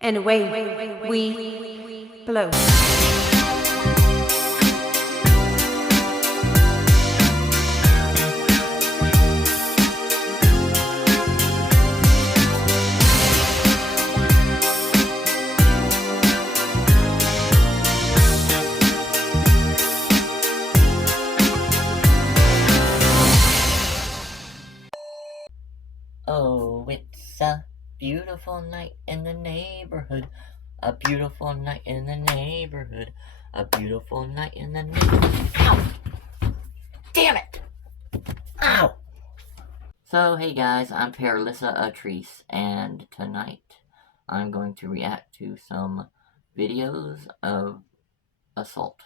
and away we blow. Oh, it's a beautiful night in the neighborhood. A beautiful night in the neighborhood. A beautiful night in the neighborhood. Ow! Damn it! Ow! So, hey guys, I'm PaTricia, and tonight I'm going to react to some videos of assault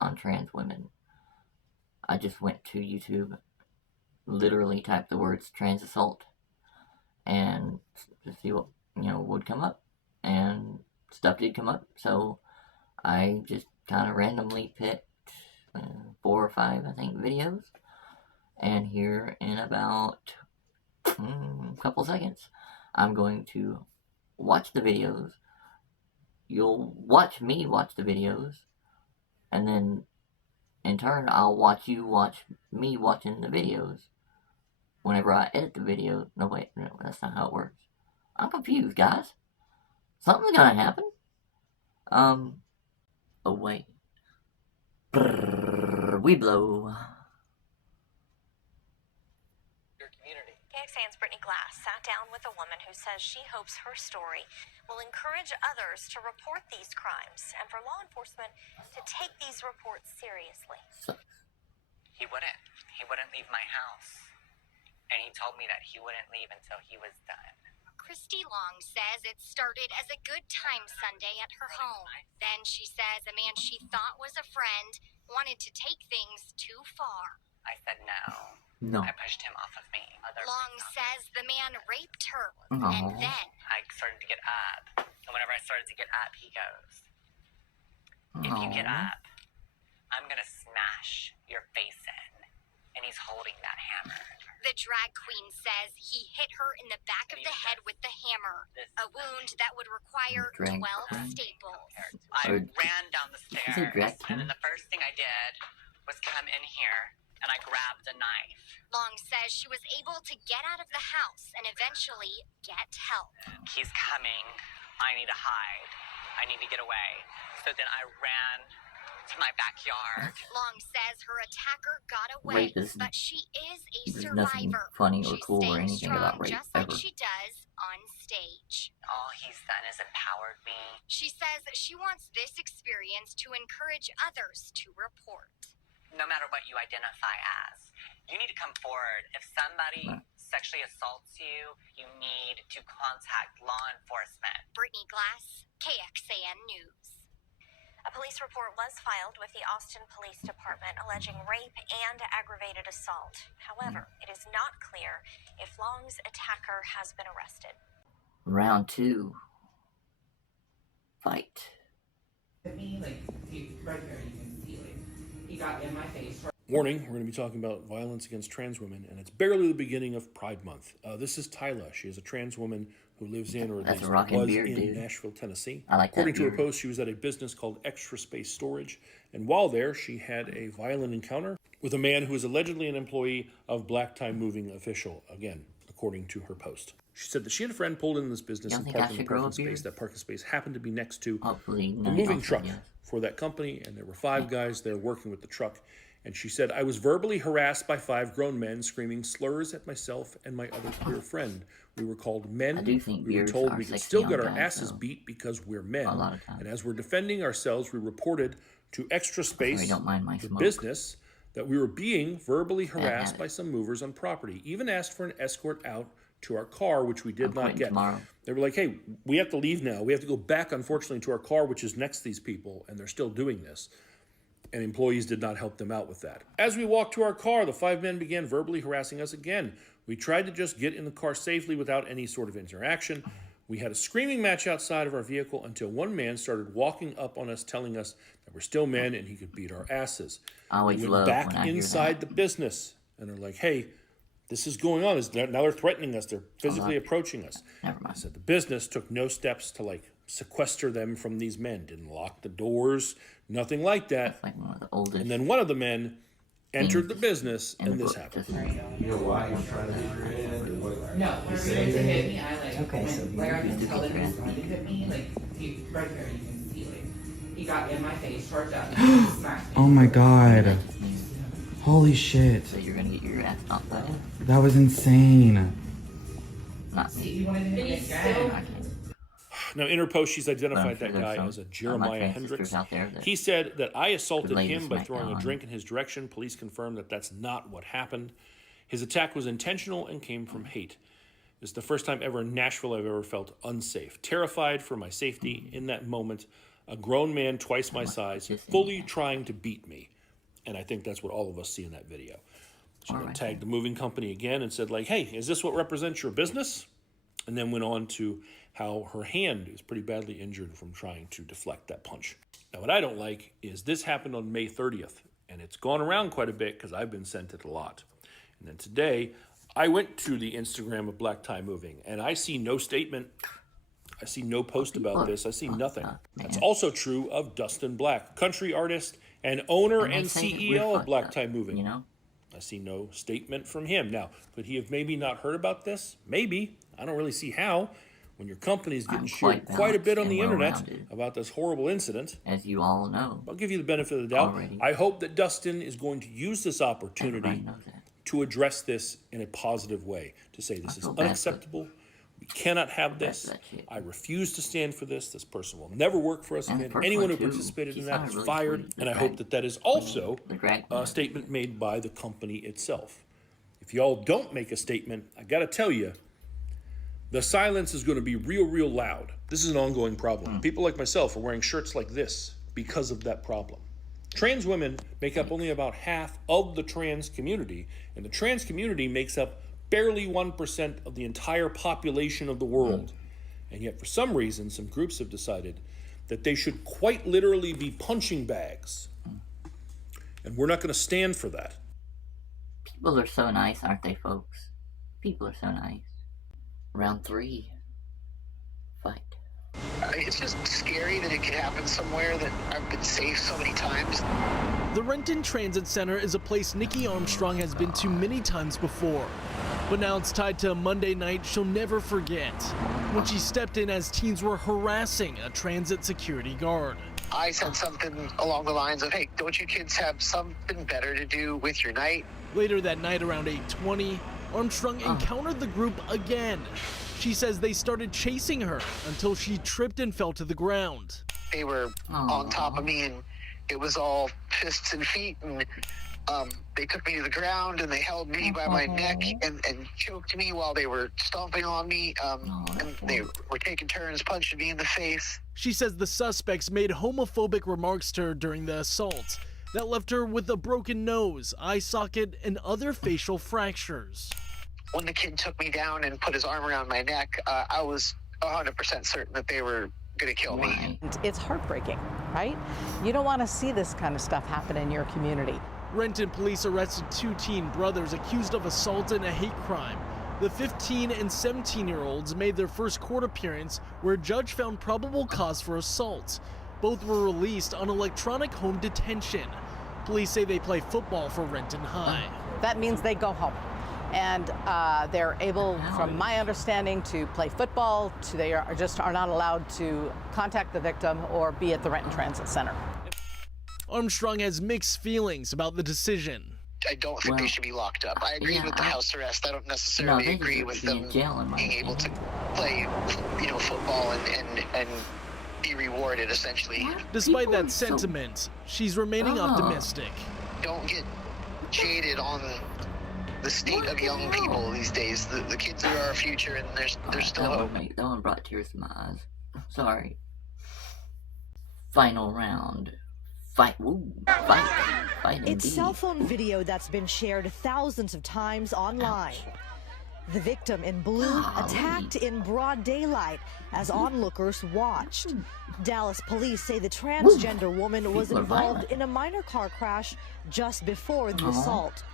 on trans women. I just went to YouTube, literally typed the words trans assault, and to see what, would come up. And stuff did come up, so I just kind of randomly picked 4 or 5, I think, videos. And here in about a couple seconds, I'm going to watch the videos. You'll watch me watch the videos, and then in turn, I'll watch you watch me watching the videos whenever I edit the video. No, wait, no, that's not how it works. I'm confused, guys. Something's gonna happen. Oh wait. Brrr, we blow. Your community. KXAN's Brittany Glass sat down with a woman who says she hopes her story will encourage others to report these crimes and for law enforcement to take these reports seriously. He wouldn't leave my house. And he told me that he wouldn't leave until he was done. Christy Long says it started as a good time Sunday at her home. Then she says a man she thought was a friend wanted to take things too far. I said no. No. I pushed him off of me. Long says the man raped her. Aww. And then I started to get up. And whenever I started to get up, he goes, if you get up, I'm going to smash your face in. And he's holding that hammer. the drag queen says he hit her in the back of the head with the hammer, a wound that would require 12 staples. I ran down the stairs, and then the first thing I did was come in here, and I grabbed a knife. Long says she was able to get out of the house and eventually get help. He's coming. I need to hide. I need to get away. So then I ran to my backyard. Long says her attacker got away, but she is a nothing survivor. funny or She's cool or staying anything about strong rape just like ever. she does on stage. All he's done is empowered me. She says she wants this experience to encourage others to report. No matter what you identify as, you need to come forward. If somebody sexually assaults you, you need to contact law enforcement. Brittany Glass, KXAN News. A police report was filed with the Austin Police Department alleging rape and aggravated assault. However, it is not clear if Long's attacker has been arrested. Round 2. Fight. Like, right here, you can see, like, he got in my face. Warning, we're going to be talking about violence against trans women, and it's barely the beginning of Pride Month. This is Tyla. She is a trans woman who lives in, or at least was in Nashville, Tennessee. I like that According to her beard. post, she was at a business called Extra Space Storage, and while there, she had a violent encounter with a man who is allegedly an employee of Black Time Moving Official, again, according to her post. She said that she and a friend pulled into this business and parked in the parking space. That parking space happened to be next to Hopefully the moving truck for that company, and there were 5 guys there working with the truck. And she said, I was verbally harassed by 5 grown men screaming slurs at myself and my other queer friend. We were called men. We were told we could still get our asses beat because we're men. And as we're defending ourselves, we reported to Extra Space, the business, that we were being verbally harassed by some movers on property. Even asked for an escort out to our car, which we did not get. They were like, hey, we have to leave now. We have to go back, unfortunately, to our car, which is next to these people, and they're still doing this. And employees did not help them out with that. As we walked to our car, the 5 men began verbally harassing us again. We tried to just get in the car safely without any sort of interaction. We had a screaming match outside of our vehicle until one man started walking up on us, telling us that we're still men and he could beat our asses. We went back inside the business, and they're like, hey, This is going on. Now they're threatening us. They're physically approaching us. Never I mind. said the business took no steps to like sequester them from these men. Didn't lock the doors. Nothing like that. It's like one of the oldest. And then one of the men entered the business, in the and this book. happened. You know why he's trying to hit your head or what? No, whenever he went to hit me, I like, Okay, so went, he like I used can to tell that be he was friendly. going to hit me, like, he, right there, you can see, like, he got in my face, charged up, and smacked me. Oh my god. Holy shit. So you're gonna get your ass knocked by him? That was insane. Not See, me. he wanted to hit me again. Now, in her post, she's identified But I'm that sure guy there's as a some Jeremiah my Hendricks. sisters out there that He said that I assaulted lay him the by smack throwing a down. drink in his direction. Police confirmed that that's not what happened. His attack was intentional and came from hate. This is the first time ever in Nashville I've ever felt unsafe. Terrified for my safety in that moment. A grown man twice my size, fully trying to beat me. And I think that's what all of us see in that video. She then tagged the moving company again and said, like, hey, is this what represents your business? And then went on to how her hand is pretty badly injured from trying to deflect that punch. Now, what I don't like is this happened on May 30th, and it's gone around quite a bit because I've been sent it a lot. And then today, I went to the Instagram of Black Tie Moving, and I see no statement. I see no post about this. I see nothing. That's also true of Dustin Black, country artist and owner and CEO of Black Tie Moving. You know? I see no statement from him. Now, could he have maybe not heard about this? Maybe. I don't really see how. When your company's getting shared quite a bit on the internet about this horrible incident. As you all know. I'll give you the benefit of the doubt. Already. I hope that Dustin is going to use this opportunity Everybody knows that. to address this in a positive way. To say this is feel bad for- unacceptable. We cannot have this. that shit. I refuse to stand for this. This person will never work for us And the again. first Anyone who one, too. participated She in that sounded is really fired. sweet. And I The hope drag- that that is also the drag a queen. statement made by the company itself. If y'all don't make a statement, I got to tell you, the silence is going to be real, real loud. This is an ongoing problem. People like myself are wearing shirts like this because of that problem. Trans women make up only about half of the trans community, and the trans community makes up barely 1% of the entire population of the world. And yet, for some reason, some groups have decided that they should quite literally be punching bags. And we're not going to stand for that. People are so nice, aren't they, folks? People are so nice. Round 3. Fight. It's just scary that it could happen somewhere that I've been safe so many times. The Renton Transit Center is a place Nikki Armstrong has been to many times before. But now it's tied to a Monday night she'll never forget, when she stepped in as teens were harassing a transit security guard. I said something along the lines of, hey, don't you kids have something better to do with your night? Later that night around 8:20, Armstrong encountered the group again. She says they started chasing her until she tripped and fell to the ground. They were on top of me, and it was all fists and feet, and they took me to the ground, and they held me by my neck and choked me while they were stomping on me, and they were taking turns punching me in the face. She says the suspects made homophobic remarks to her during the assault that left her with a broken nose, eye socket, and other facial fractures. When the kid took me down and put his arm around my neck, I was 100% certain that they were going to kill me. It's heartbreaking, right? You don't want to see this kind of stuff happen in your community. Renton police arrested 2 teen brothers accused of assault and a hate crime. The 15 and 17-year-olds made their first court appearance where a judge found probable cause for assault. Both were released on electronic home detention. Police say they play football for Renton High. That means they go home. And they're able, from my understanding, to play football. They are not allowed to contact the victim or be at the Renton Transit Center. Armstrong has mixed feelings about the decision. I don't think they should be locked up. I agree with the house arrest. I don't necessarily agree with them being able to play, football and be rewarded, essentially. Despite that sentiment, she's remaining optimistic. Don't get jaded on the state of young people these days. The kids are our future, and there's still hope. That one brought tears to my eyes. Sorry. Final round. Fight. Woo. Fight. Fight indeed. It's cell phone video that's been shared thousands of times online. The victim in blue attacked in broad daylight as onlookers watched. Dallas police say the transgender woman was involved in a minor car crash just before the assault.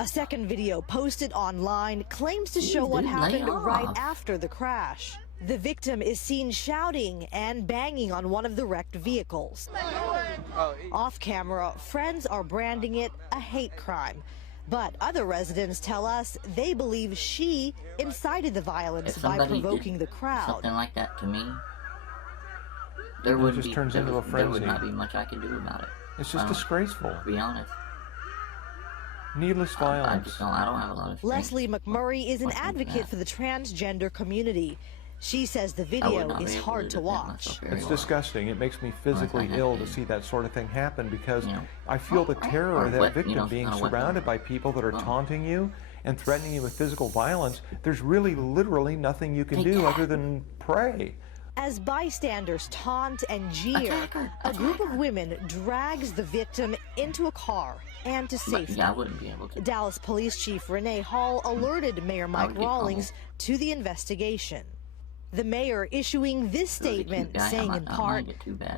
A second video posted online claims to show what happened right after the crash. The victim is seen shouting and banging on one of the wrecked vehicles. Off camera, friends are branding it a hate crime. But other residents tell us they believe she incited the violence by provoking the crowd. Something like that to me, there would just turns into a frenzy. There would not be much I could do about it. It's just disgraceful. To be honest. Needless violence. I don't have a lot of strength. Leslie McMurray is an advocate for the transgender community. She says the video is hard to watch. It's disgusting. It makes me physically ill to see that sort of thing happen because I feel the terror of that victim being surrounded by people that are taunting you and threatening you with physical violence. There's really literally nothing you can do other than pray. As bystanders taunt and jeer, a group of women drags the victim into a car and to safety. Yeah, I wouldn't be able to. Dallas Police Chief Renee Hall alerted Mayor Mike Rawlings to the investigation. The mayor issuing this statement saying in part,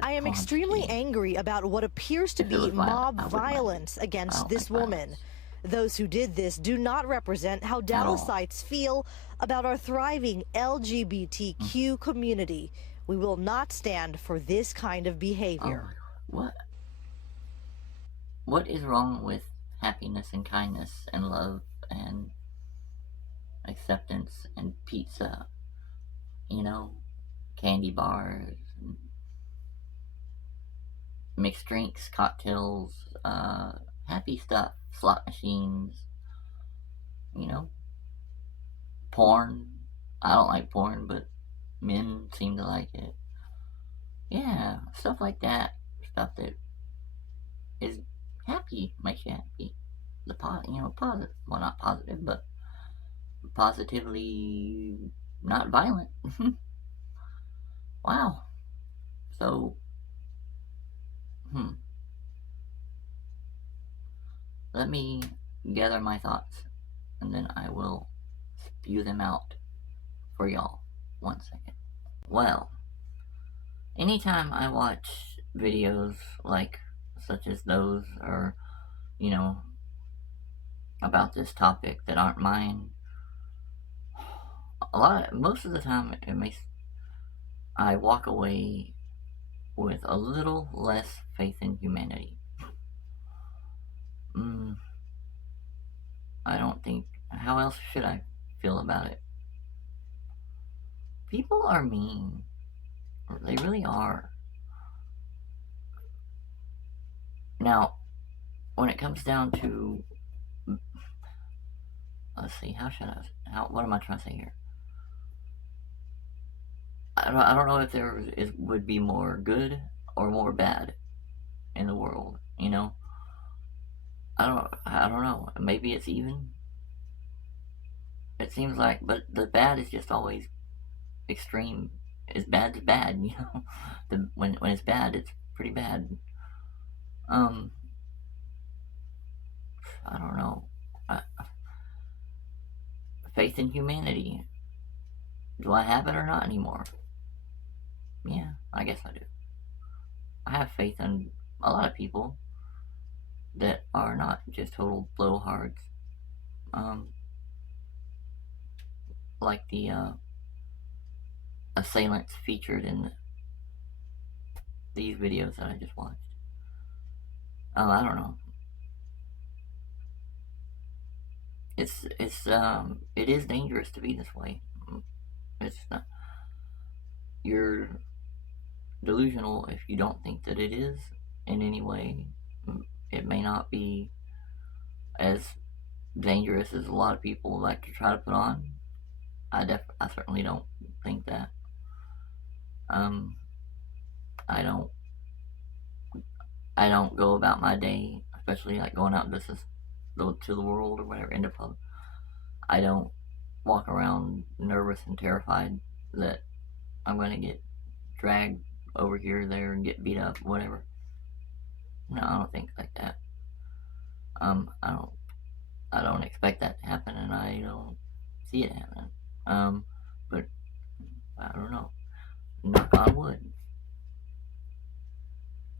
I am extremely angry about what appears to be mob violence against this woman. Those who did this do not represent how Dallasites feel about our thriving LGBTQ community. We will not stand for this kind of behavior. What is wrong with happiness and kindness and love and acceptance and pizza? You know, candy bars, mixed drinks, cocktails, happy stuff, slot machines, you know, porn. I don't like porn, but men seem to like it. Yeah, stuff like that. Stuff that is happy, makes you happy. Positive. Well, not positive, but positively not violent. Wow. So, let me gather my thoughts, and then I will spew them out for y'all. 1 second. Well, anytime I watch videos such as those, or, you know, about this topic that aren't mine, most of the time I walk away with a little less faith in humanity. I don't think, how else should I feel about it? People are mean. They really are. Now, when it comes down to, let's see, what am I trying to say here? I don't know if there would be more good or more bad in the world, you know? I don't know. Maybe it's even. It seems like, but the bad is just always extreme. As bad as bad, you know? When it's bad, it's pretty bad. I don't know. Faith in humanity. Do I have it or not anymore? Yeah, I guess I do. I have faith in a lot of people that are not just total blowhards. Like the assailants featured in these videos that I just watched. I don't know. It is dangerous to be this way. It's not. You're delusional if you don't think that it is in any way. It may not be as dangerous as a lot of people like to try to put on. I certainly don't think that. I don't go about my day, especially like going out to the world or whatever, into public. I don't walk around nervous and terrified that I'm going to get dragged over here or there and get beat up, whatever. No, I don't think like that. I don't expect that to happen, and I don't see it happening. But I don't know. Knock on wood.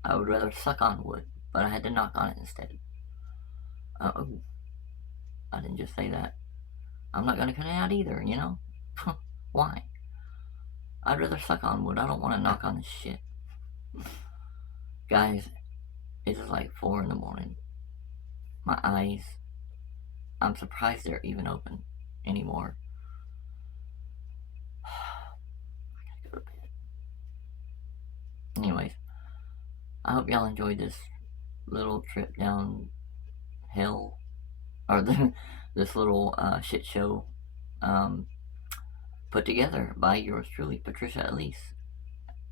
I would rather suck on wood, but I had to knock on it instead. I didn't just say that. I'm not gonna cut it out either, you know? Why? I'd rather suck on wood. I don't want to knock on this shit. Guys, it is like 4 in the morning. My eyes, I'm surprised they're even open anymore. I gotta go to bed. Anyways, I hope y'all enjoyed this little trip down hell, or this little shit show put together by yours truly, PaTricia Elise,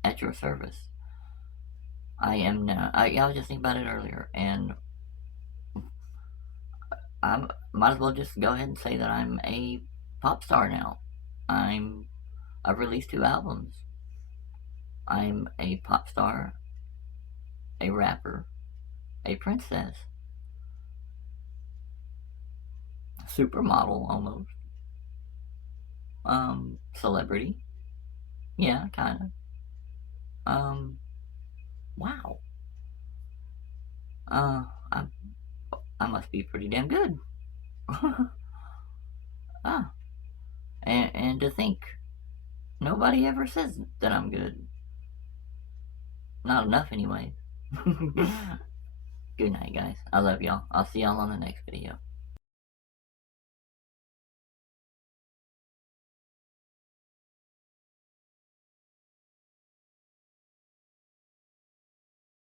at your service. I am now, I was just thinking about it earlier, and I might as well just go ahead and say that I'm a pop star now. I've released 2 albums. I'm a pop star, a rapper, a princess, a supermodel almost, celebrity, yeah, kinda, wow, I must be pretty damn good. And to think, nobody ever says that I'm good. Not enough anyway. Good night, guys. I love y'all. I'll see y'all on the next video.